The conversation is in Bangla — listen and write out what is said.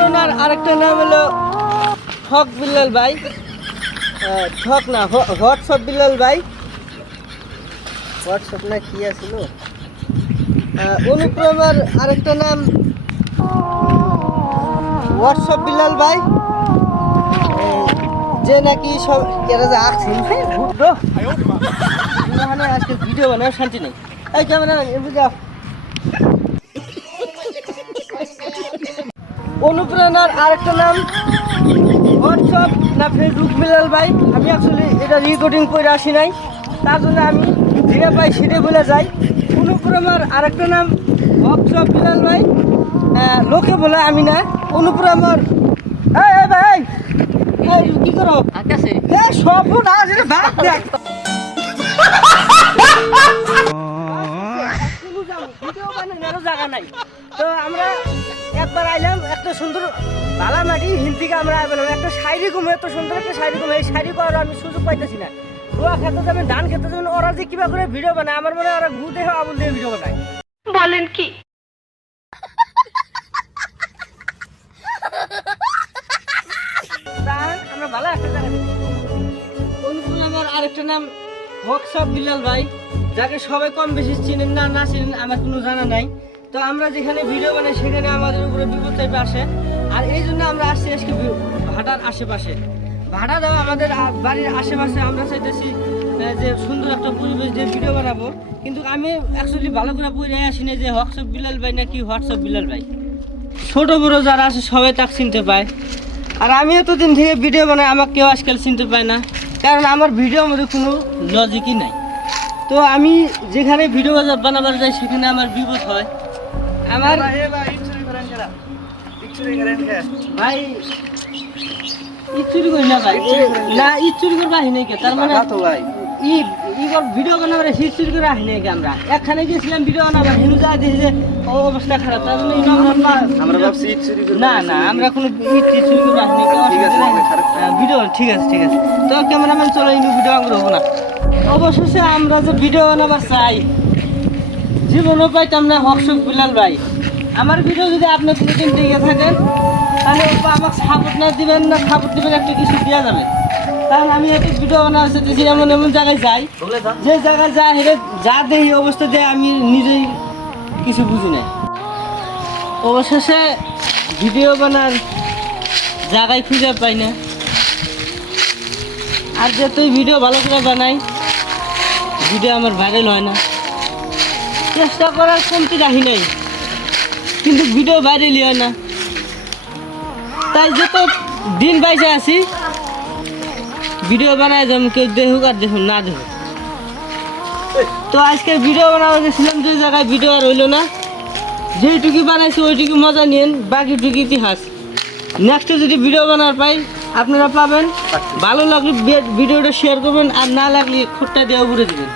অনুপ্রেরণার আরেকটা নাম হলো ঠক বিল্লাল ভাই। ঠক না, হোয়াটসঅ্যাপ বিল্লাল ভাই, হোয়াটসঅ্যাপ না কি আছিল। অনুপ্রেরণার আরেকটা নাম হোয়াটসঅ্যাপ বিল্লাল ভাই, যে নাকি সব কেরা যে আঁকছেন ঘুরতো এখানে আজকে ভিডিও বানানোর শান্তি নেই। এই ক্যামেরা যাও। অনুপ্রেরণার আরেকটা নাম হোয়াটসঅ্যাপ না ফেসবুক বিল্লাল ভাই। আমি অ্যাকচুয়ালি এটা রেকর্ডিং করে আসি নাই, তার জন্য আমি যেটা পাই সেটা বলে যাই। অনুপ্রেরণার আরেকটা নাম হোয়াটসঅ্যাপ বিল্লাল ভাই, লোকে বলে, আমি না। অনুপ্রেরণার ভাই কি করো সব দেখ জায়গা নাই। তো আমরা একবার আইলাম একটা সুন্দর বালা মাটি হিল থেকে আমরা আইলাম একটা শাড়ি কমে, এত সুন্দর একটা শাড়ি কমে, এই শাড়ি করার আমি সুযোগ পাইতেছি না। রোয়া খেতে যাবেন, ধান খেতে যাবেন, ওরা যে কিবা করে ভিডিও বানায়, আমার মনে হয় ওরা ঘু দেখে আবুল দিয়ে ভিডিও বানায়। বলেন কি? আমরা ভালো একটা জায়গা। আমার আরেকটা নাম হোয়াটসঅ্যাপ বিল্লাল ভাই, যাকে সবাই কম বেশি চিনেন না চিনেন আমার কোনো জানা নাই। তো আমরা যেখানে ভিডিও বানাই সেখানে আমাদের উপরে বিপদ টাইপে আসে, আর এই জন্য আমরা আসছি আজকে ভাটার আশেপাশে। ভাড়া দেওয়া আমাদের বাড়ির আশেপাশে আমরা চাইতেছি যে সুন্দর একটা পরিবেশ দিয়ে ভিডিও বানাবো, কিন্তু আমি অ্যাকচুয়ালি ভালো করে পড়ে আসি না যে হোয়াটসঅ্যাপ বিল্লাল ভাই নাকি হোয়াটসঅ্যাপ বিল্লাল ভাই। ছোটো বড়ো যারা আছে সবাই তাকে চিনতে পায়, আর আমি এতদিন থেকে ভিডিও বানাই আমাকে কেউ আজকাল চিনতে পায় না, কারণ আমার ভিডিওর মধ্যে কোনো লজিকই নাই। তো আমি যেখানে ভিডিও বানাবার যাই সেখানে আমার বিপদ হয়। আমার ভাই চুরি করি না ভাই, না চুরি করবো আহি নাই, তার মানে ভিডিও বানাবার শীত চুরি করে আহি নাই। আমরা একখানে গেছিলাম ভিডিও বানাবার, হিন্দু যা দেখি যে অবস্থা খারাপ, তার জন্য না না আমরা কোনো চুরি করবো আহি নাই ভিডিও। ঠিক আছে ঠিক আছে, তো ক্যামেরাম্যান চলো ভিডিও আগ্রহ হবো না। অবশেষে আমরা যে ভিডিও বানাবার চাই জীবনও পাইতাম না হোয়াটসঅ্যাপ বিল্লাল ভাই। আমার ভিডিও যদি আপনি কোনোদিন দেখে থাকেন তাহলে আমাকে সাপোর্ট না দিবেন, না সাপোর্ট দিবেন একটা কিছু দেওয়া যাবে। কারণ আমি একটা ভিডিও বানাতে চাইতেছি, এমন এমন জায়গায় যাই, যে জায়গায় যা হেরে যা দেই অবস্থা দিয়ে আমি নিজেই কিছু বুঝি নাই। অবশেষে ভিডিও বানার জায়গায় খুঁজে পাই না, আর যে তুই ভিডিও ভালো করে বানাই ভিডিও আমার ভাইরাল হয় না। চেষ্টা করার কমতি রাখি নাই, কিন্তু ভিডিও ভাইরালই হয় না। তাই যত দিন বাইসে আছি ভিডিও বানায় যেমন কেউ দেখুক আর দেখুন না দেখুক। তো আজকে ভিডিও বানাবো গেছিলাম যে জায়গায় ভিডিও আর হইলো না, যেইটুকু বানাইছি ওইটুকু মজা নিয়েন, বাকিটুকু ইতিহাস। নেক্সটে যদি ভিডিও বানার পাই আপনারা পাবেন। ভালো লাগলে ভিডিওটা শেয়ার করবেন, আর না লাগলে খুঁটটা দিয়ে উপরে দেবেন।